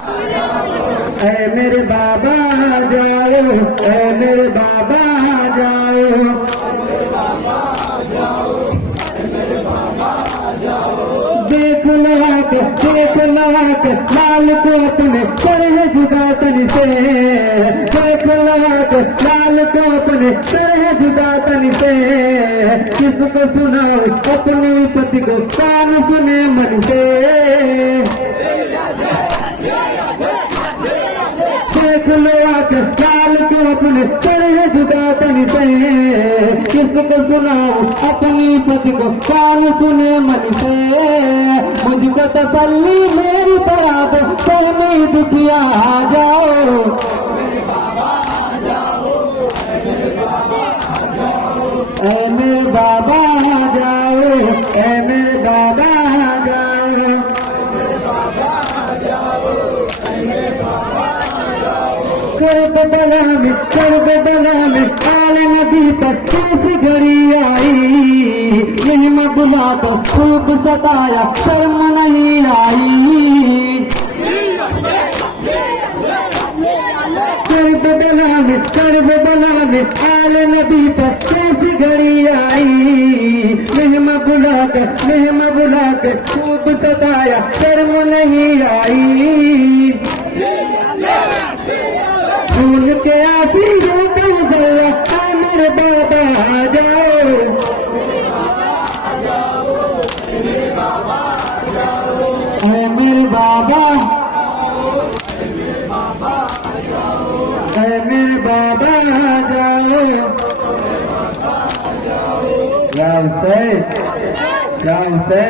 ऐ मेरे बाबा जाओ, ऐ मेरे बाबा जाओ। देख लाख लाल को अपने करे जुदा तन से। देख लाख लाल को अपने करे जुदा तन से। किसको सुनाओ अपनी विपत्ति को, कान सुने मन से। देख लाख लाल को अपने करे जुदा तन से। किसको सुनाओ अपनी विपत्ति को, कान सुने मन से। मुझको तसल्ली मेरी तरह दो, तो नहीं दुखिया आ जाओ। ऐ मेरे बाबा जाओ, ऐ मेरे बाबा जाओ। कर्बला में काल नदी पर कैसी घड़ी आई। यही मबुला तो खूब सताया, शर्म नहीं आई। कर्बला में काल नदी पर कैसी घड़ी आई। मेहमा बुला कर खूब सताया, शर्म नहीं आई। खून के आंसू का जला, ऐ मेरे बाबा आ जाओ। ऐ मेरे बाबा, ऐ मेरे बाबा आ जाओ। राम से